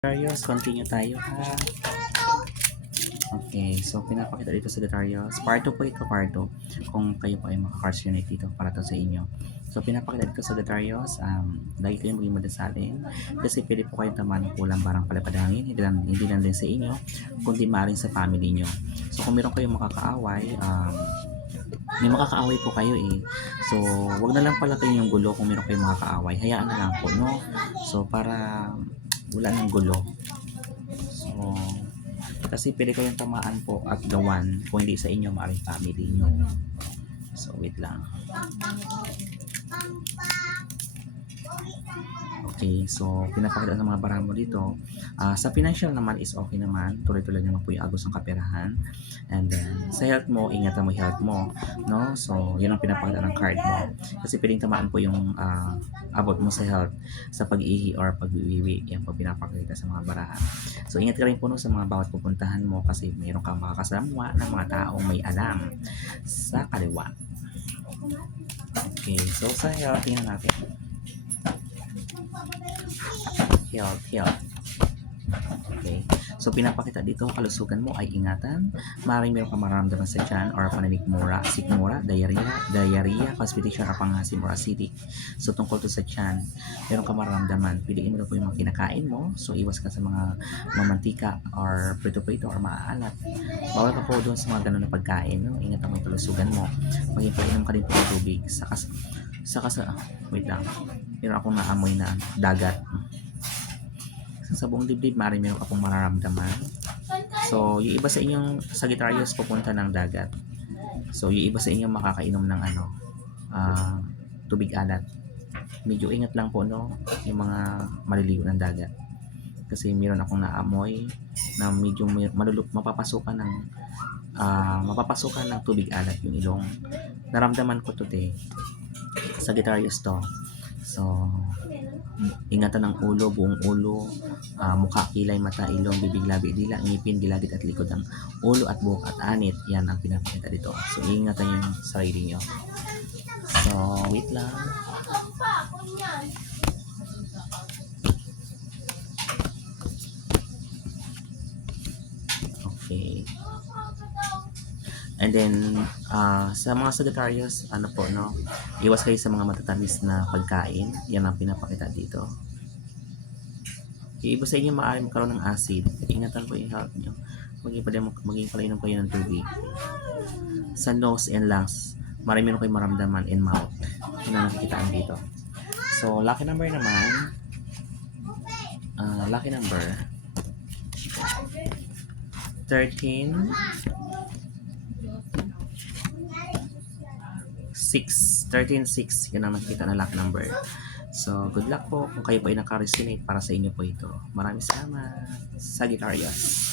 Darius, continue tayo ha. Okay, so pinapakita dito sa Darius. Part 2 po ito, part 2. Kung kayo po ay makakarsinate dito para to sa inyo. So pinapakita dito sa Darius, lagi kayong maging madasalin kasi pwede po kayong tamaan ng kulang barang palapadangin, hindi lang din sa inyo, kundi maaaring sa family nyo. So kung meron kayong makakaaway, may makakaaway po kayo eh. So, wag na lang palatayin yung gulo kung meron kayong makakaaway. Hayaan na lang po, no? So, para wala nang gulo. So, kasi pwede kayong tamaan po at gawan kung hindi sa inyo, maaaring family nyo. So, wait lang. Okay, so pinapakita ng mga barang mo dito. Sa financial naman is okay naman. Tuloy-tuloy naman po yung agos ng kaperahan. And then, sa health mo, ingatan mo health mo. No? So, yun ang pinapakita ng card mo. Kasi pwedeng tamaan po yung abot mo sa health sa pag-ihi or pag-iwi. Yan po pinapakita sa mga barahan. So, ingat ka rin po no, sa mga bawat pupuntahan mo kasi mayroon kang makakasama ng mga taong may alam sa kaliwa. Okay, so sa health, tingnan natin. Health. Okay. So, pinapakita dito, kalusugan mo ay ingatan. Maaaring meron ka mararamdaman sa tiyan or pananigmura, sikmura, diarrhea, constipation, or pangasim or acidic. So, tungkol to sa tiyan, meron ka mararamdaman. Piliin mo na po yung mga kinakain mo. So, iwas ka sa mga mamantika or prito-prito or maaalat. Bawal ka po doon sa mga ganun na pagkain. No? Ingatan mo yung kalusugan mo. Maging painom ka din po ng tubig. Wait lang. Meron akong naamoy na dagat. Sa buong dibdib, maaaring meron ka pong mararamdaman. So, yung iba sa inyong Sagittarius pupunta ng dagat. So, yung iba sa inyong makakainom ng tubig alat. Medyo ingat lang po, no? Yung mga maliligo ng dagat. Kasi meron akong naamoy na medyo mapapasukan ng tubig alat yung ilong. Naramdaman ko to, Sagittarius to. So, ingatan ng ulo, buong ulo, mukha, kilay, mata, ilong, bibig, labi, dila, ngipin, gilagid at likod ng ulo at buhok at anit. Yan ang pinapakita dito. So, ingatan yung sarili nyo. So, wait lang. Okay. And then, sa mga Sagittarius, iwas kayo sa mga matatamis na pagkain. Yan ang pinapakita dito. Yung iba sa inyo maaaring magkaroon ng acid. Ingatan po yung health nyo. Maging palainom kayo ng tubig. Sa nose and lungs, maaaring meron kayong maramdaman in mouth. Yan ang nakikitaan dito. So, lucky number naman. Lucky number 13, 6. Yan ang nakikita na luck number. So, good luck po kung kayo po ay naka-resonate para sa inyo po ito. Maraming salamat, Sagittarius.